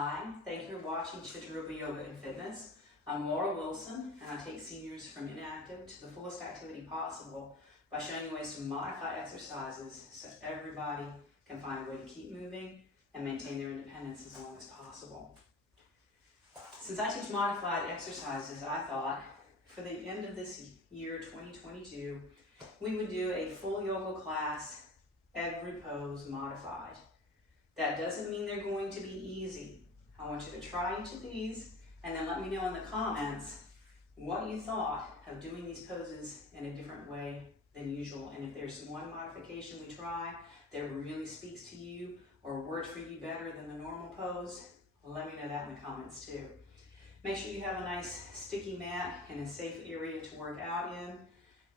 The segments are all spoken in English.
Hi, thank you for watching Chittarupa Yoga and Fitness. I'm Laura Wilson, and I take seniors from inactive to the fullest activity possible by showing you ways to modify exercises so everybody can find a way to keep moving and maintain their independence as long as possible. Since I teach modified exercises, I thought for the end of this year, 2022, we would do a full yoga class, every pose modified. That doesn't mean they're going to be easy. I want you to try each of these and then let me know in the comments what you thought of doing these poses in a different way than usual. And if there's one modification we try that really speaks to you or worked for you better than the normal pose, let me know that in the comments too. Make sure you have a nice sticky mat and a safe area to work out in.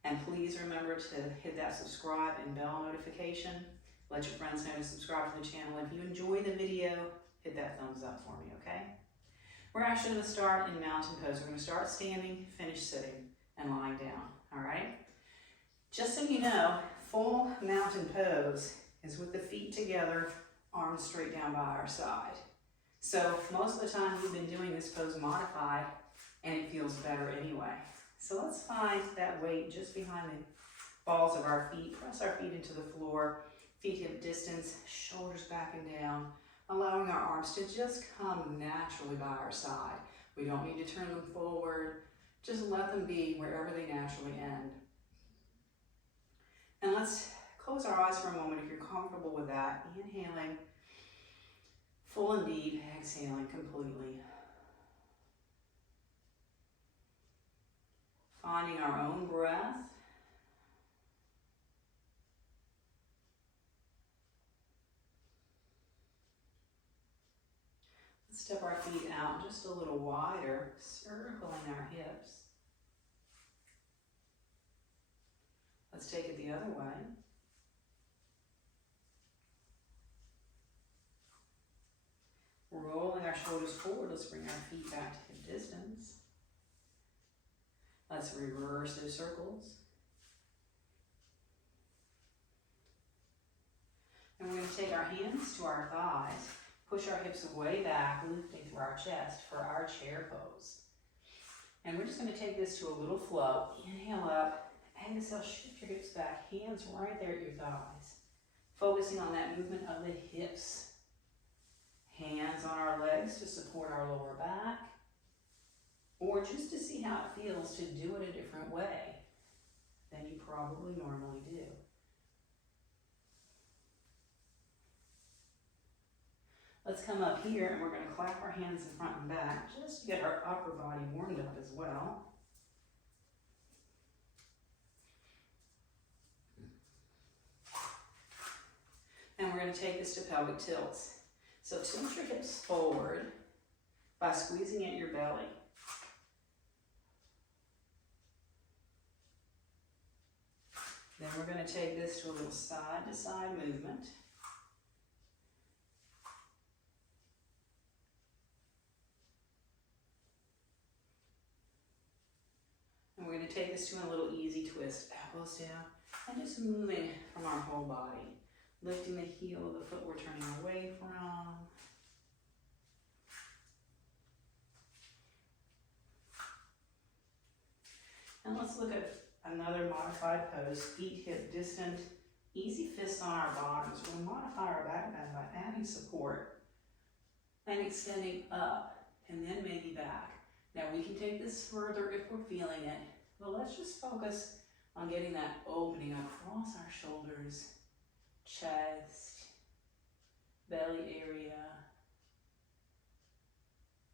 And please remember to hit that subscribe and bell notification. Let your friends know to subscribe to the channel. If you enjoy the video, hit that thumbs up for me, okay? We're actually going to start in mountain pose. We're going to start standing, finish sitting, and lying down, all right? Just so you know, full mountain pose is with the feet together, arms straight down by our side. So most of the time we've been doing this pose modified, and it feels better anyway. So let's find that weight just behind the balls of our feet. Press our feet into the floor. Feet hip distance, shoulders back and down, allowing our arms to just come naturally by our side. We don't need to turn them forward, just let them be wherever they naturally end. And let's close our eyes for a moment if you're comfortable with that. Inhaling, full and deep, exhaling completely. Finding our own breath. Step our feet out just a little wider, circling our hips. Let's take it the other way. Rolling our shoulders forward, let's bring our feet back to hip distance. Let's reverse those circles. And we're going to take our hands to our thighs. Push our hips way back, lifting through our chest for our chair pose. And we're just going to take this to a little flow. Inhale up, exhale, shift your hips back, hands right there at your thighs. Focusing on that movement of the hips. Hands on our legs to support our lower back. Or just to see how it feels to do it a different way than you probably normally do. Let's come up here and we're going to clap our hands in front and back just to get our upper body warmed up as well. And we're going to take this to pelvic tilts. So tilt your hips forward by squeezing at your belly. Then we're going to take this to a little side to side movement. And we're going to take this to a little easy twist, elbows down, and just moving from our whole body. Lifting the heel of the foot we're turning away from. And let's look at another modified pose, feet hip distant, easy fists on our bottoms. We're going to modify our back bend by adding support and extending up and then maybe back. Now we can take this further if we're feeling it, but let's just focus on getting that opening across our shoulders, chest, belly area.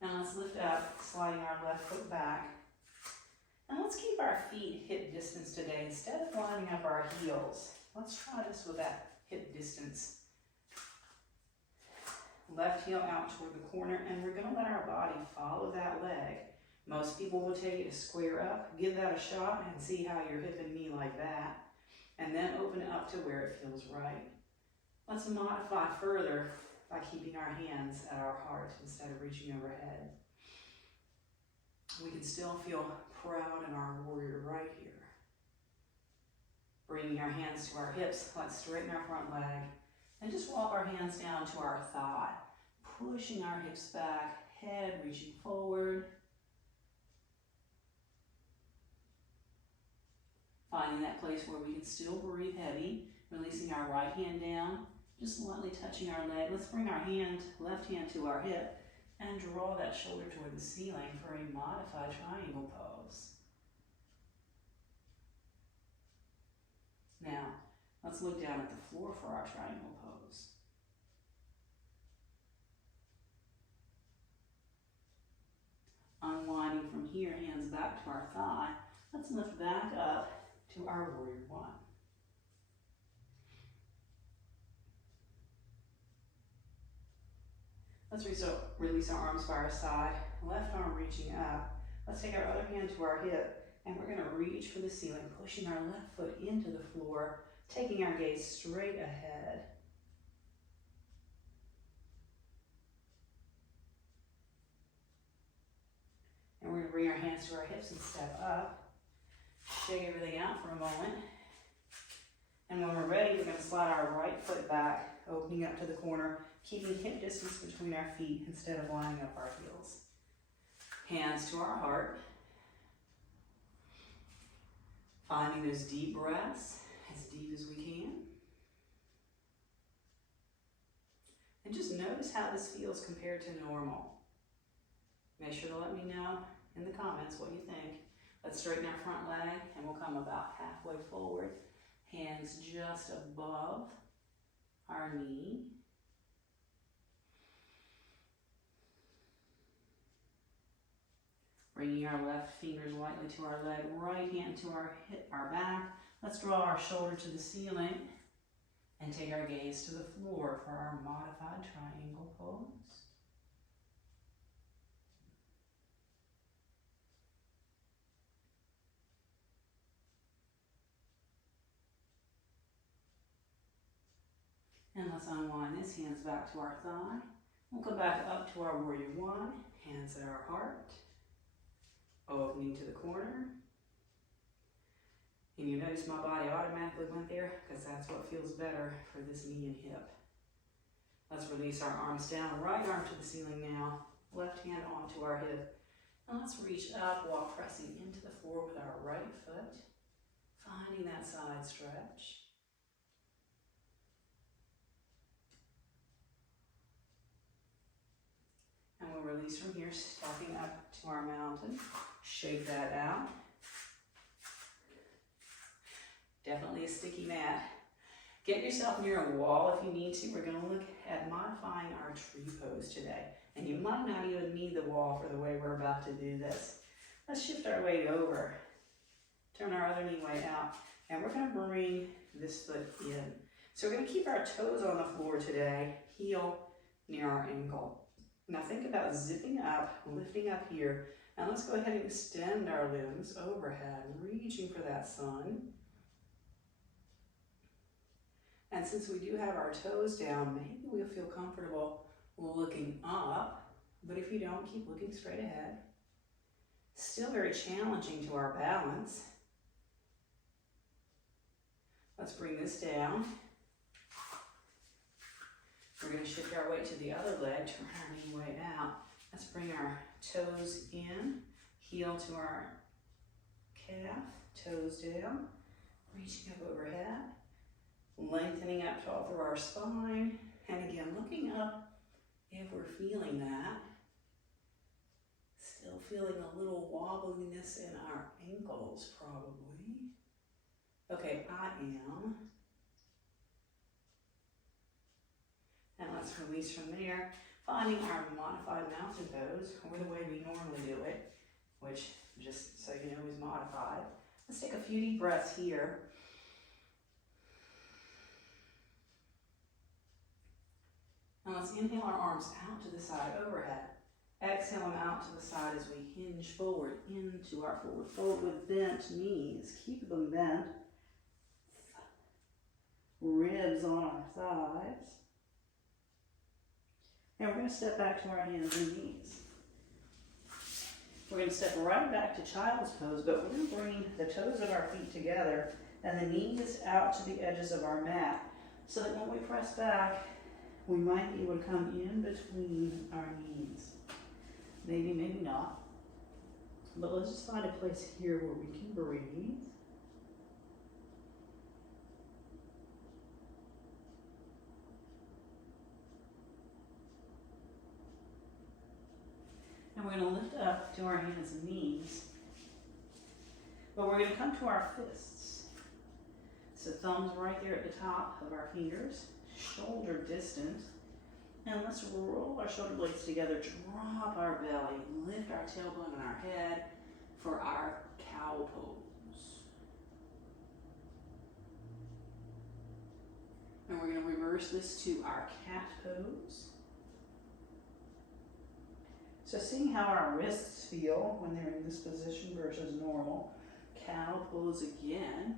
Now let's lift up, sliding our left foot back. And let's keep our feet hip distance today. Instead of lining up our heels, let's try this with that hip distance. Left heel out toward the corner, and we're going to let our body follow that leg. Most people will take it to square up. Give that a shot and see how your hip and knee like that. And then open it up to where it feels right. Let's modify further by keeping our hands at our heart instead of reaching overhead. We can still feel proud in our warrior right here. Bringing our hands to our hips, let's straighten our front leg. And just walk our hands down to our thigh. pushing our hips back, head reaching forward. Finding that place where we can still breathe heavy, releasing our right hand down, just lightly touching our leg. Let's bring our left hand to our hip and draw that shoulder toward the ceiling for a modified triangle pose. Now, let's look down at the floor for our triangle pose. Unwinding from here, hands back to our thigh. Let's lift back up to our warrior one. Let's release our arms by our side, left arm reaching up. Let's take our other hand to our hip, and we're going to reach for the ceiling, pushing our left foot into the floor, taking our gaze straight ahead. And we're going to bring our hands to our hips and step up. Shake everything out for a moment. And when we're ready, we're going to slide our right foot back, opening up to the corner, keeping hip distance between our feet instead of lining up our heels. Hands to our heart. Finding those deep breaths, as deep as we can. And just notice how this feels compared to normal. Make sure to let me know in the comments what you think. Let's straighten our front leg and we'll come about halfway forward. Hands just above our knee. Bringing our left fingers lightly to our leg, right hand to our hip, our back. Let's draw our shoulder to the ceiling and take our gaze to the floor for our modified triangle pose. And let's unwind this, hands back to our thigh. We'll come back up to our warrior one, hands at our heart. Opening to the corner. And you notice my body automatically went there because that's what feels better for this knee and hip. Let's release our arms down, right arm to the ceiling now, left hand onto our hip. And let's reach up while pressing into the floor with our right foot, finding that side stretch. And we'll release from here, stepping up to our mountain. Shake that out. Definitely a sticky mat. Get yourself near a wall if you need to. We're going to look at modifying our tree pose today. And you might not even need the wall for the way we're about to do this. Let's shift our weight over. Turn our other knee way out. And we're going to bring this foot in. So we're going to keep our toes on the floor today, heel near our ankle. Now think about zipping up, lifting up here, and let's go ahead and extend our limbs overhead, reaching for that sun. And since we do have our toes down, maybe we'll feel comfortable looking up, but if you don't, keep looking straight ahead. Still very challenging to our balance. Let's bring this down. We're going to shift our weight to the other leg, turn our knee way out. Let's bring our toes in, heel to our calf, toes down, reaching up overhead, lengthening up tall through our spine, and again, looking up if we're feeling that. Still feeling a little wobbliness in our ankles, probably. Okay, I am. And let's release from there, finding our modified mountain pose, or the way we normally do it, which, just so you know, is modified. Let's take a few deep breaths here. And let's inhale our arms out to the side overhead. Exhale them out to the side as we hinge forward into our forward fold with bent knees. Keep them bent. Ribs on our thighs. And we're going to step back to our hands and knees. We're going to step right back to child's pose, but we're going to bring the toes of our feet together and the knees out to the edges of our mat so that when we press back, we might be able to come in between our knees. Maybe, maybe not. But let's just find a place here where we can breathe. And we're going to lift up to our hands and knees. But we're going to come to our fists. So thumbs right there at the top of our fingers, shoulder distant. And let's roll our shoulder blades together, drop our belly, lift our tailbone and our head for our cow pose. And we're going to reverse this to our cat pose. So seeing how our wrists feel when they're in this position versus normal. Cow pose again.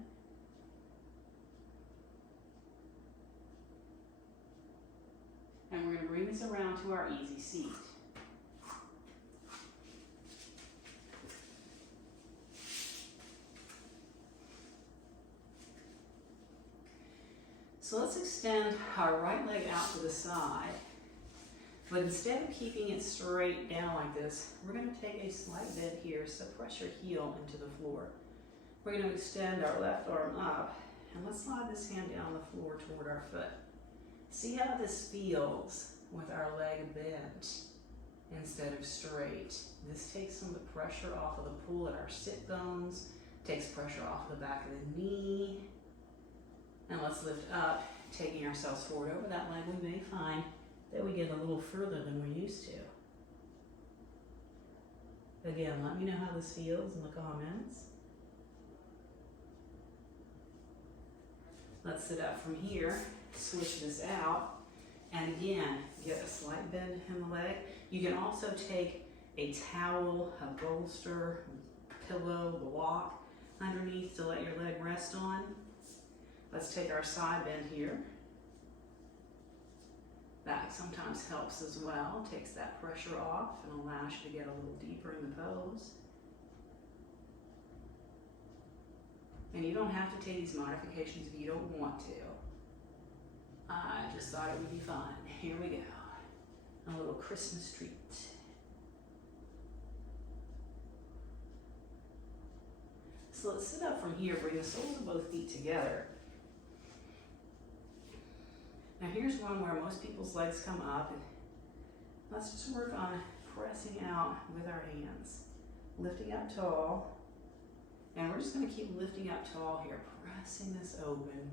And we're going to bring this around to our easy seat. So let's extend our right leg out to the side. But instead of keeping it straight down like this, we're going to take a slight bend here, so press your heel into the floor. We're going to extend our left arm up, and let's slide this hand down the floor toward our foot. See how this feels with our leg bent instead of straight. This takes some of the pressure off of the pull at our sit bones, takes pressure off the back of the knee. And let's lift up, taking ourselves forward over that leg. We may find that we get a little further than we're used to. Again, let me know how this feels in the comments. Let's sit up from here, switch this out, and again, get a slight bend in the leg. You can also take a towel, a bolster, pillow, block underneath to let your leg rest on. Let's take our side bend here. That sometimes helps as well, takes that pressure off and allows you to get a little deeper in the pose. And you don't have to take these modifications if you don't want to. I just thought it would be fun. Here we go. A little Christmas treat. So let's sit up from here, bring the soles of both feet together. Now here's one where most people's legs come up. Let's just work on pressing out with our hands. Lifting up tall. And we're just going to keep lifting up tall here, pressing this open.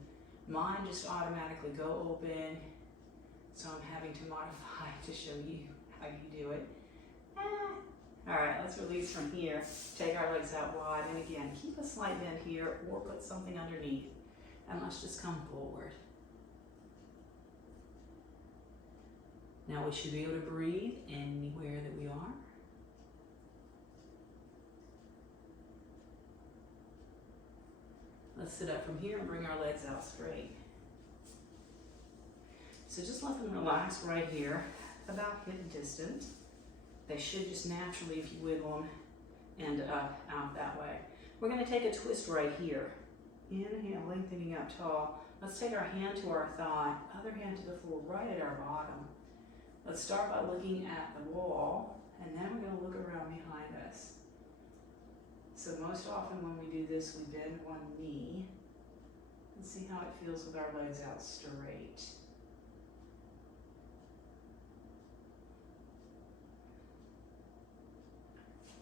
Mine just automatically go open, so I'm having to modify to show you how you do it. All right, let's release from here. Take our legs out wide, and again, keep a slight bend here or put something underneath. And let's just come forward. Now we should be able to breathe anywhere that we are. Let's sit up from here and bring our legs out straight. So just let them relax right here, about hip distance. They should just naturally, if you wiggle them, end up out that way. We're going to take a twist right here. Inhale, lengthening up tall. Let's take our hand to our thigh, other hand to the floor, right at our bottom. Let's start by looking at the wall, and then we're going to look around behind us. So most often when we do this, we bend one knee and see how it feels with our legs out straight.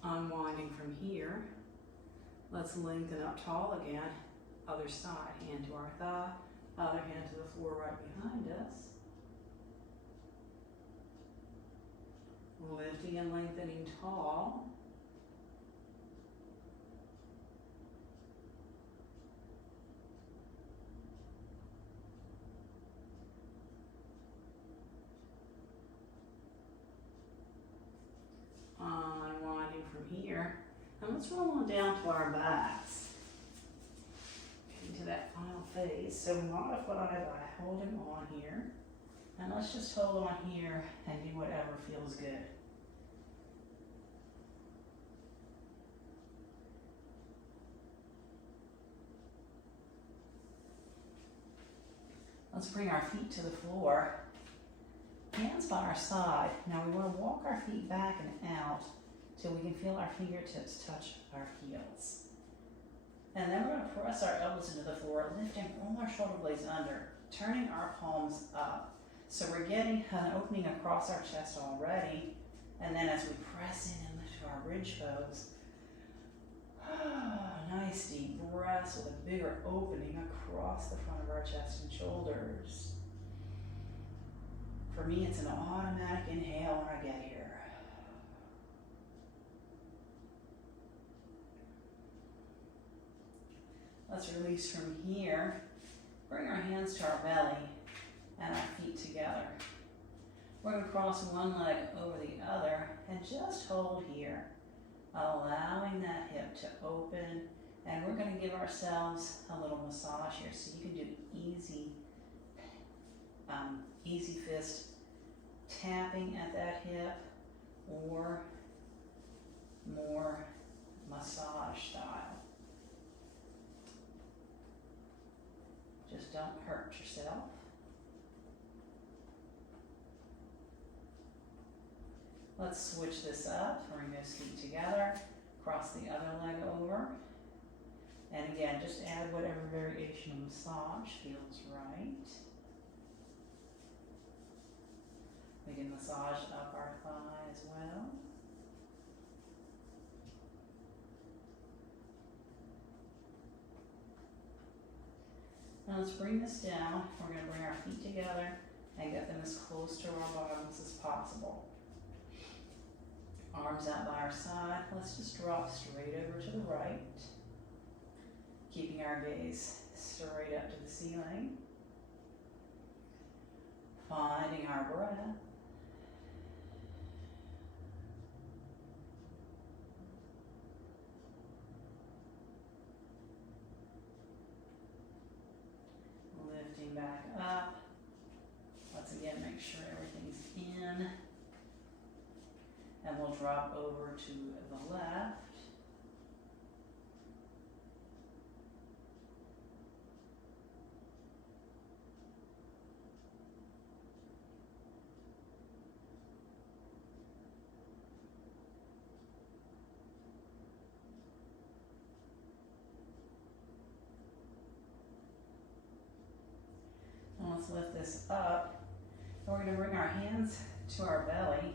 Unwinding from here, let's lengthen up tall again. Other side, hand to our thigh, other hand to the floor right behind us. Lifting and lengthening tall. Unwinding from here. And let's roll on down to our backs. Into that final phase. So modify by holding on here. And let's just hold on here and do whatever feels good. Let's bring our feet to the floor. Hands by our side. Now we want to walk our feet back and out till we can feel our fingertips touch our heels. And then we're going to press our elbows into the floor, lifting all our shoulder blades under, turning our palms up. So we're getting an opening across our chest already. And then as we press in and lift our bridge pose, nice deep breaths with a bigger opening across the front of our chest and shoulders. For me, it's an automatic inhale when I get here. Let's release from here. Bring our hands to our belly and our feet together. We're going to cross one leg over the other and just hold here, allowing that hip to open. And we're going to give ourselves a little massage here. So you can do easy fist tapping at that hip or more massage style. Just don't hurt yourself. Let's switch this up. Bring those feet together. Cross the other leg over. And again, just add whatever variation of massage feels right. We can massage up our thigh as well. Now let's bring this down. We're going to bring our feet together and get them as close to our bottoms as possible. Arms out by our side. Let's just drop straight over to the right, keeping our gaze straight up to the ceiling. Finding our breath. Lifting back up. Let's again make sure everything's in. And we'll drop over to the left. And let's lift this up. And we're going to bring our hands to our belly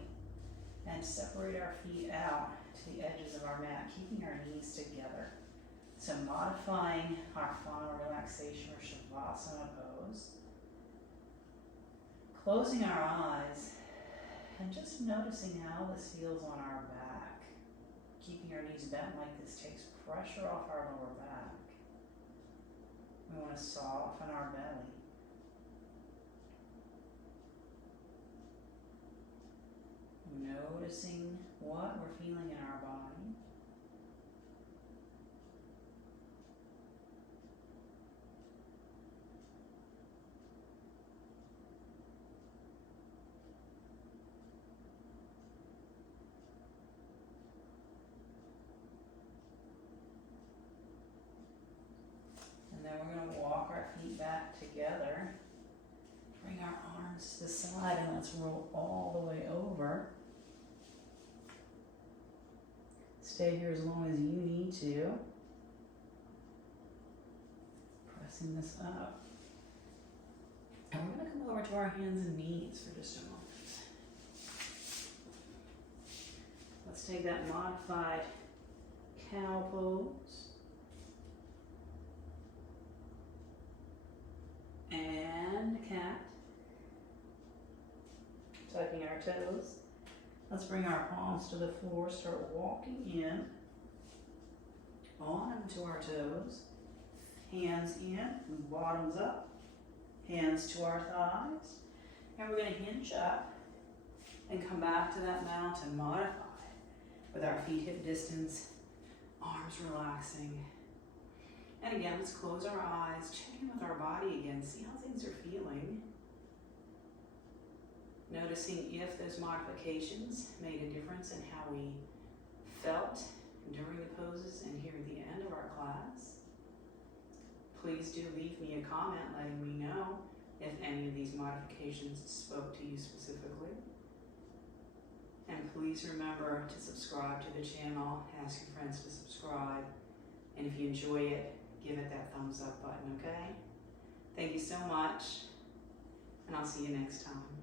and separate our feet out to the edges of our mat, keeping our knees together. So modifying our final relaxation or Shavasana pose. Closing our eyes and just noticing how this feels on our back. Keeping our knees bent like this takes pressure off our lower back. We want to soften our belly. Noticing what we're feeling in our body. And then we're going to walk our feet back together. Bring our arms to the side and let's roll all the way over. Stay here as long as you need to. Pressing this up. And we're going to come over to our hands and knees for just a moment. Let's take that modified cow pose. And cat. Tucking our toes. Let's bring our palms to the floor, start walking in, onto our toes, hands in, bottoms up, hands to our thighs, and we're going to hinge up and come back to that mountain, modify with our feet hip distance, arms relaxing, and again, let's close our eyes, check in with our body again, see how things are feeling. Noticing if those modifications made a difference in how we felt during the poses and here at the end of our class. Please do leave me a comment letting me know if any of these modifications spoke to you specifically. And please remember to subscribe to the channel, ask your friends to subscribe, and if you enjoy it, give it that thumbs up button, okay? Thank you so much, and I'll see you next time.